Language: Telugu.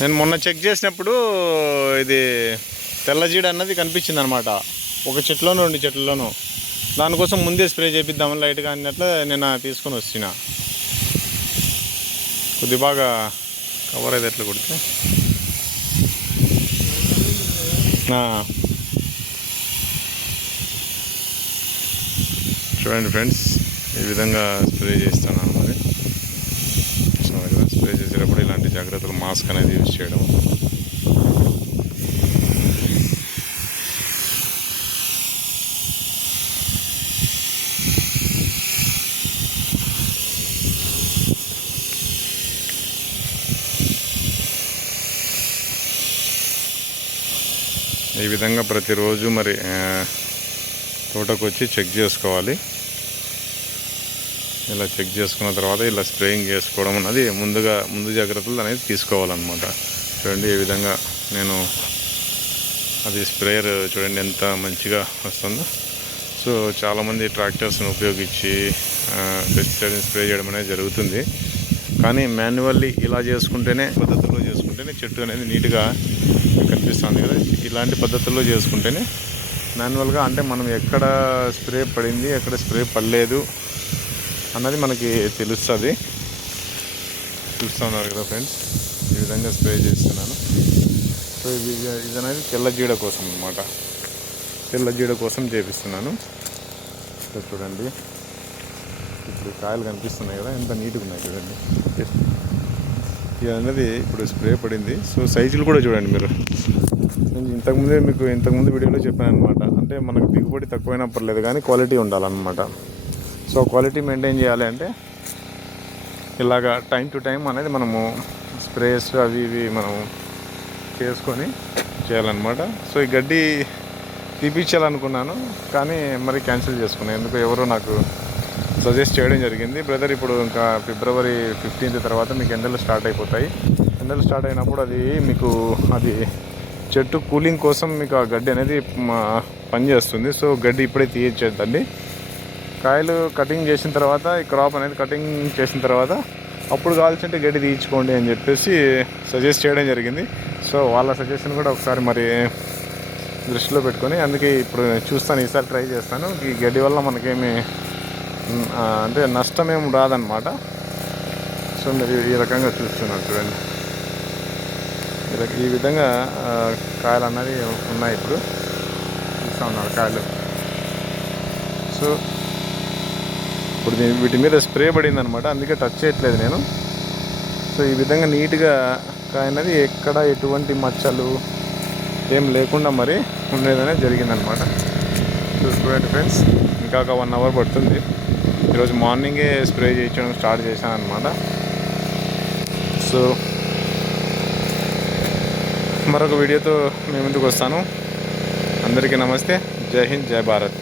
నేను మొన్న చెక్ చేసినప్పుడు ఇది తెల్లజీడ అన్నది కనిపించింది అనమాట, ఒక చెట్లోనూ 2 చెట్లలోనూ. దానికోసం ముందే స్ప్రే చేపిద్దామని లైట్గా అన్నట్లు నేను తీసుకొని వచ్చిన. కొద్ది బాగా కవర్ అయితే ఎట్లా కొడితే చూడండి ఫ్రెండ్స్, ఈ విధంగా స్ప్రే చేస్తున్నాను. మరి స్ప్రే చేసేటప్పుడు ఇలాంటి జాగ్రత్తలు, మాస్క్ అనేది యూజ్ చేయడం. ఈ విధంగా ప్రతిరోజు మరి తోటకు వచ్చి చెక్ చేసుకోవాలి. ఇలా చెక్ చేసుకున్న తర్వాత ఇలా స్ప్రేయింగ్ చేసుకోవడం అన్నది ముందు జాగ్రత్తలు అనేది తీసుకోవాలన్నమాట. చూడండి ఏ విధంగా నేను అది స్ప్రేయర్ చూడండి ఎంత మంచిగా వస్తుందో. సో చాలామంది ట్రాక్టర్స్ని ఉపయోగించి పెస్టిసైడ్ని స్ప్రే చేయడం అనేది జరుగుతుంది. కానీ మాన్యువల్లీ ఇలా పద్ధతుల్లో చేసుకుంటేనే చెట్టు అనేది నీట్గా కనిపిస్తుంది కదా. ఇలాంటి పద్ధతుల్లో చేసుకుంటేనే మాన్యువల్గా, అంటే మనం ఎక్కడ స్ప్రే పడింది, ఎక్కడ స్ప్రే పడలేదు అన్నది మనకి తెలుస్తుంది. చూస్తూ ఉన్నారు కదా ఫ్రెండ్స్, ఈ విధంగా స్ప్రే చేస్తున్నాను. సో ఇది అనేది తెల్లజీడ కోసం అన్నమాట. తెల్లజీడ కోసం చేపిస్తున్నాను. సో చూడండి, ఇప్పుడు కాయలు కనిపిస్తున్నాయి కదా, ఎంత నీట్గా ఉన్నాయి చూడండి. ఇది అనేది ఇప్పుడు స్ప్రే పడింది. సో సైజులు కూడా చూడండి మీరు. నేను ఇంతకుముందు వీడియోలో చెప్పాను అనమాట. అంటే మనకు దిగుబడి తక్కువైనా పర్లేదు కానీ క్వాలిటీ ఉండాలన్నమాట. సో క్వాలిటీ మెయింటైన్ చేయాలి అంటే ఇలాగా టైం టు టైం అనేది మనము స్ప్రేస్ అవి ఇవి మనం చేసుకొని చేయాలన్నమాట. సో ఈ గడ్డి తీపించాలనుకున్నాను కానీ మరి క్యాన్సిల్ చేసుకున్నాను. ఎందుకు ఎవరో నాకు సజెస్ట్ చేయడం జరిగింది, బ్రదర్ ఇప్పుడు ఇంకా February 15th తర్వాత మీకు ఎండలు స్టార్ట్ అయిపోతాయి. ఎండలు స్టార్ట్ అయినప్పుడు అది చెట్టు కూలింగ్ కోసం మీకు ఆ గడ్డి అనేది పనిచేస్తుంది. సో గడ్డి ఇప్పుడే తీయచ్చేద్దండి. కాయలు కటింగ్ చేసిన తర్వాత, ఈ క్రాప్ అనేది కటింగ్ చేసిన తర్వాత అప్పుడు కావాల్సింటే గడ్డి తీయించుకోండి అని చెప్పేసి సజెస్ట్ చేయడం జరిగింది. సో వాళ్ళ సజెషన్ కూడా ఒకసారి మరి దృష్టిలో పెట్టుకొని అందుకే ఇప్పుడు చూస్తాను, ఈసారి ట్రై చేస్తాను. ఈ గడ్డి వల్ల మనకేమి అంటే నష్టమేం రాదన్నమాట. సో మీరు ఈ రకంగా చూస్తున్నారు చూడండి. ఈ విధంగా కాయలు అన్నది ఉన్నాయి. ఇప్పుడు చూస్తూ ఉన్నారు కాయలు. సో ఇప్పుడు వీటి మీద స్ప్రే పడింది అనమాట, అందుకే టచ్ చేయట్లేదు నేను. సో ఈ విధంగా నీట్గా కాయ అనేది ఎక్కడ ఎటువంటి మచ్చలు ఏం లేకుండా మరి ఉండేదనేది జరిగిందనమాట. చూసుకోండి ఫ్రెండ్స్, ఇంకా ఒక 1 hour పడుతుంది. ఈరోజు మార్నింగే స్ప్రే చేయించడం స్టార్ట్ చేశాను అనమాట. సో మరొక వీడియోతో మీ ముందుకు వస్తాను. అందరికీ నమస్తే, జై హింద్, జై భారత్.